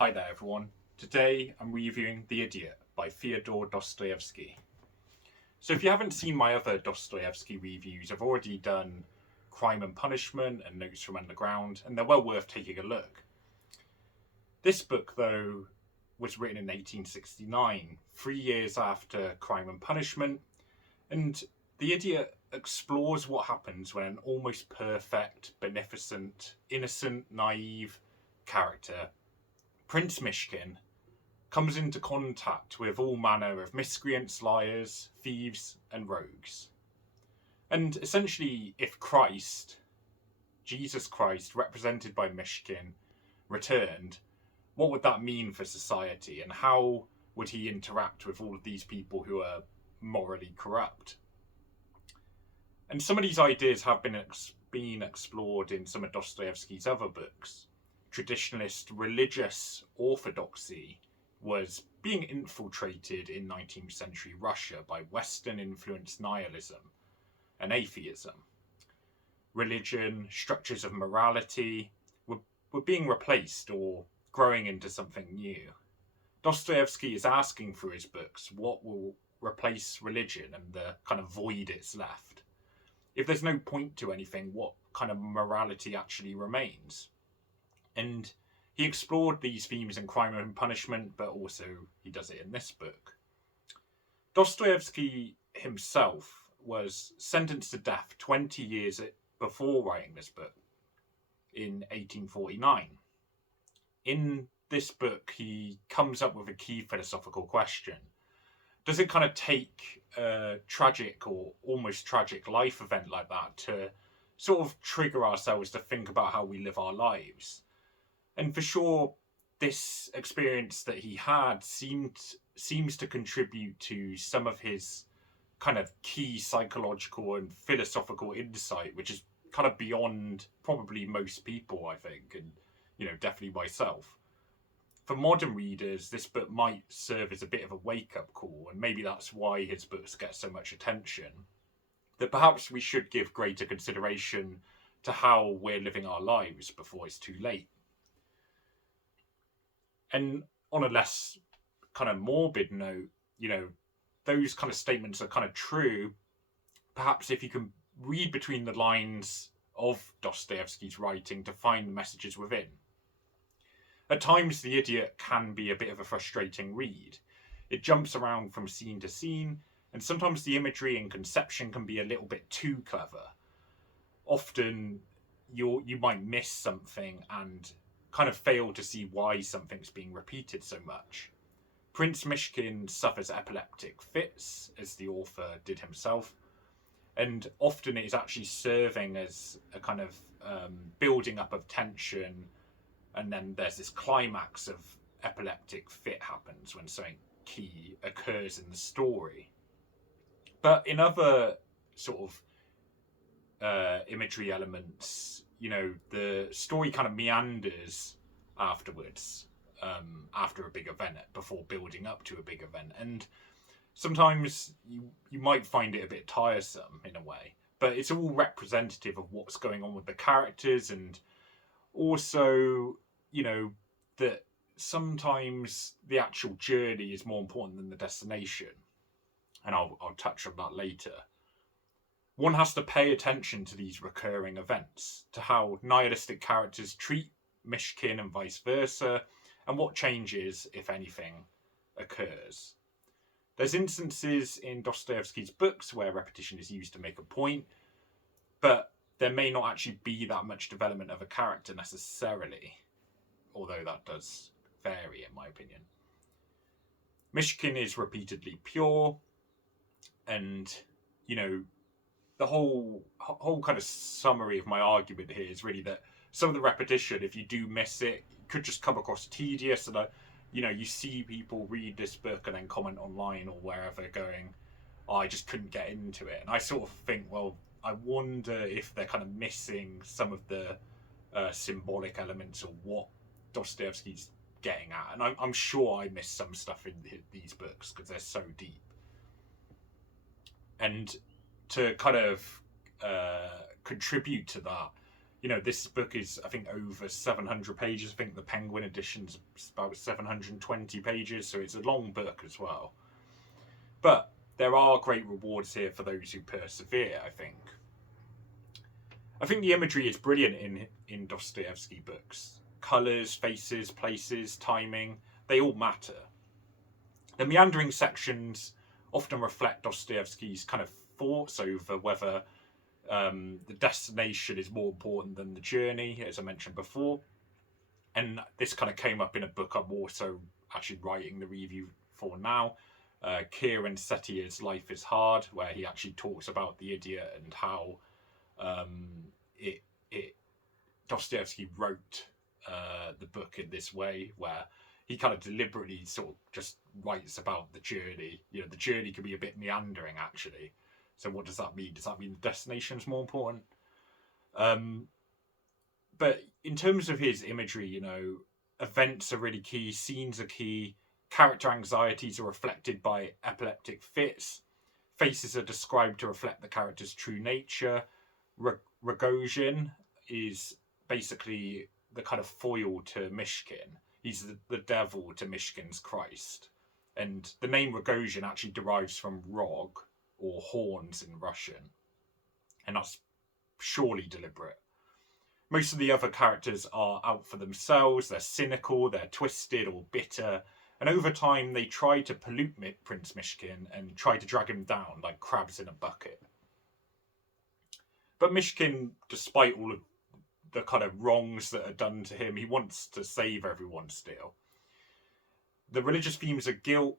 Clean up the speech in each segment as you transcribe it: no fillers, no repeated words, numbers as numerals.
Hi there, everyone. Today I'm reviewing The Idiot by Fyodor Dostoevsky. So, if you haven't seen my other Dostoevsky reviews, I've already done Crime and Punishment and Notes from Underground, and they're well worth taking a look. This book, though, was written in 1869, 3 years after Crime and Punishment, and The Idiot explores what happens when an almost perfect, beneficent, innocent, naive character, Prince Mishkin, comes into contact with all manner of miscreants, liars, thieves, and rogues. And essentially, if Christ, Jesus Christ, represented by Mishkin, returned, what would that mean for society, and how would he interact with all of these people who are morally corrupt? And some of these ideas have been explored in some of Dostoevsky's other books. Traditionalist religious orthodoxy was being infiltrated in 19th century Russia by Western influenced nihilism and atheism. Religion, structures of morality were being replaced or growing into something new. Dostoevsky is asking through his books what will replace religion and the kind of void it's left. If there's no point to anything, what kind of morality actually remains? And he explored these themes in Crime and Punishment, but also he does it in this book. Dostoevsky himself was sentenced to death 20 years before writing this book, in 1849. In this book, he comes up with a key philosophical question. Does it kind of take a tragic or almost tragic life event like that to sort of trigger ourselves to think about how we live our lives? And for sure, this experience that he had seems to contribute to some of his kind of key psychological and philosophical insight, which is kind of beyond probably most people, I think, and definitely myself. For modern readers, this book might serve as a bit of a wake-up call, and maybe that's why his books get so much attention. That perhaps we should give greater consideration to how we're living our lives before it's too late. And on a less kind of morbid note, those kind of statements are kind of true. Perhaps if you can read between the lines of Dostoevsky's writing to find the messages within. At times, The Idiot can be a bit of a frustrating read. It jumps around from scene to scene, and sometimes the imagery and conception can be a little bit too clever. Often, you might miss something and kind of fail to see why something's being repeated so much. Prince Mishkin suffers epileptic fits, as the author did himself, and often it is actually serving as a kind of building up of tension, and then there's this climax of epileptic fit happens when something key occurs in the story. But in other sort of imagery elements, the story kind of meanders afterwards, after a big event, before building up to a big event. And sometimes you might find it a bit tiresome in a way, but it's all representative of what's going on with the characters, and also, that sometimes the actual journey is more important than the destination. And I'll touch on that later. One has to pay attention to these recurring events, to how nihilistic characters treat Mishkin and vice versa, and what changes, if anything, occurs. There's instances in Dostoevsky's books where repetition is used to make a point, but there may not actually be that much development of a character necessarily, although that does vary in my opinion. Mishkin is repeatedly pure, and the whole kind of summary of my argument here is really that some of the repetition, if you do miss it, could just come across tedious, and you see people read this book and then comment online or wherever going, oh, I just couldn't get into it. And I sort of think, well, I wonder if they're kind of missing some of the symbolic elements or what Dostoevsky's getting at. And I'm sure I missed some stuff in these books because they're so deep. And to kind of contribute to that, this book is, I think, over 700 pages. I think the Penguin edition's about 720 pages, so it's a long book as well. But there are great rewards here for those who persevere, I think. I think the imagery is brilliant in Dostoevsky books. Colours, faces, places, timing, they all matter. The meandering sections often reflect Dostoevsky's kind of thoughts over whether the destination is more important than the journey, as I mentioned before. And this kind of came up in a book I'm also actually writing the review for now, Kieran Setier's Life is Hard, where he actually talks about the idiot and how Dostoevsky wrote the book in this way, where he kind of deliberately sort of just writes about the journey. The journey can be a bit meandering, actually. So what does that mean? Does that mean the destination's more important? But in terms of his imagery, events are really key, scenes are key, character anxieties are reflected by epileptic fits, faces are described to reflect the character's true nature. Rogojin is basically the kind of foil to Mishkin. He's the devil to Mishkin's Christ. And the name Rogojin actually derives from rog, or horns in Russian. And that's surely deliberate. Most of the other characters are out for themselves, they're cynical, they're twisted or bitter, and over time they try to pollute Prince Mishkin and try to drag him down like crabs in a bucket. But Mishkin, despite all of the kind of wrongs that are done to him, he wants to save everyone still. The religious themes of guilt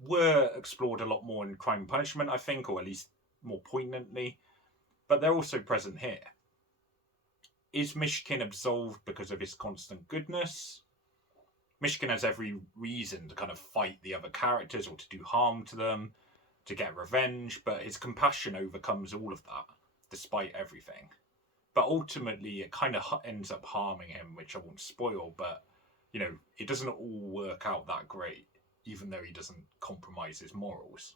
were explored a lot more in Crime and Punishment, I think, or at least more poignantly, but they're also present here. Is Mishkin absolved because of his constant goodness? Mishkin has every reason to kind of fight the other characters or to do harm to them, to get revenge, but his compassion overcomes all of that, despite everything. But ultimately, it kind of ends up harming him, which I won't spoil, but, it doesn't all work out that great, even though he doesn't compromise his morals.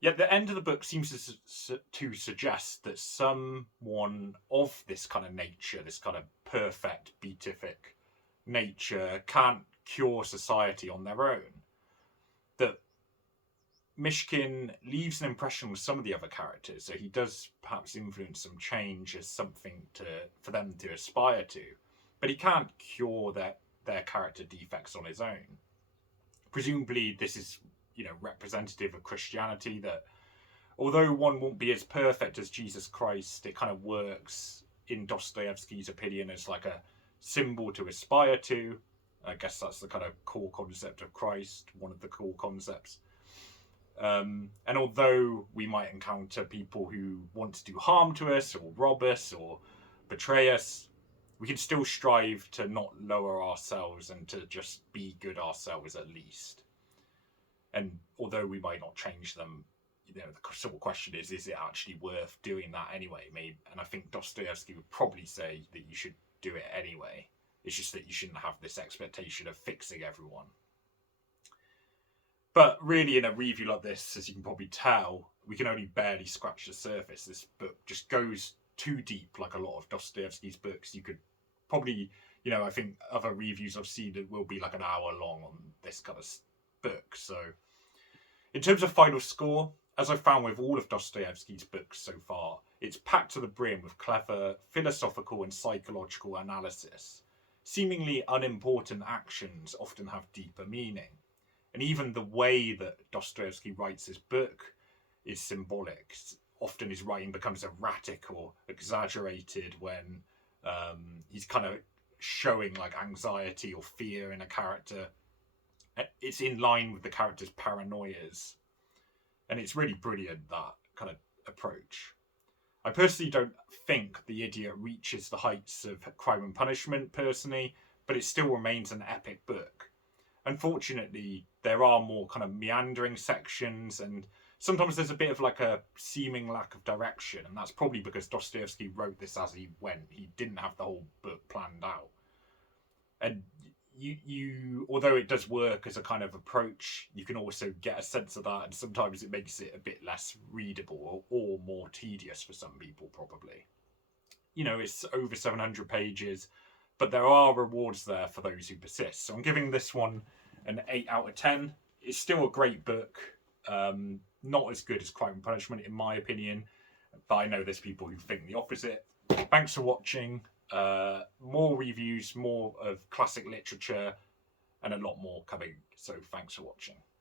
Yet the end of the book seems to suggest that someone of this kind of nature, this kind of perfect, beatific nature, can't cure society on their own. That Mishkin leaves an impression with some of the other characters, so he does perhaps influence some change as something for them to aspire to, but he can't cure their character defects on his own. Presumably this is representative of Christianity, that although one won't be as perfect as Jesus Christ, it kind of works, in Dostoevsky's opinion, as like a symbol to aspire to. I guess that's the kind of core concept of Christ, one of the core concepts. And although we might encounter people who want to do harm to us or rob us or betray us, we can still strive to not lower ourselves and to just be good ourselves at least. And although we might not change them, the sort of question is it actually worth doing that anyway? Maybe, and I think Dostoevsky would probably say that you should do it anyway. It's just that you shouldn't have this expectation of fixing everyone. But really, in a review like this, as you can probably tell, we can only barely scratch the surface. This book just goes too deep, like a lot of Dostoevsky's books. You could probably, I think other reviews I've seen will be like an hour long on this kind of book. So in terms of final score, as I've found with all of Dostoevsky's books so far, it's packed to the brim with clever philosophical and psychological analysis. Seemingly unimportant actions often have deeper meaning. And even the way that Dostoevsky writes his book is symbolic. Often his writing becomes erratic or exaggerated when he's kind of showing like anxiety or fear in a character. It's in line with the character's paranoias. And it's really brilliant, that kind of approach. I personally don't think The Idiot reaches the heights of Crime and Punishment, personally, but it still remains an epic book. Unfortunately, there are more kind of meandering sections, and sometimes there's a bit of like a seeming lack of direction, and that's probably because Dostoevsky wrote this as he went. He didn't have the whole book planned out. And you although it does work as a kind of approach, you can also get a sense of that, and sometimes it makes it a bit less readable or more tedious for some people, probably. you know, it's over 700 pages, but there are rewards there for those who persist. So I'm giving this one an 8 out of 10. It's still a great book. Not as good as Crime and Punishment, in my opinion, but I know there's people who think the opposite. Thanks for watching. More reviews, more of classic literature, and a lot more coming. So thanks for watching.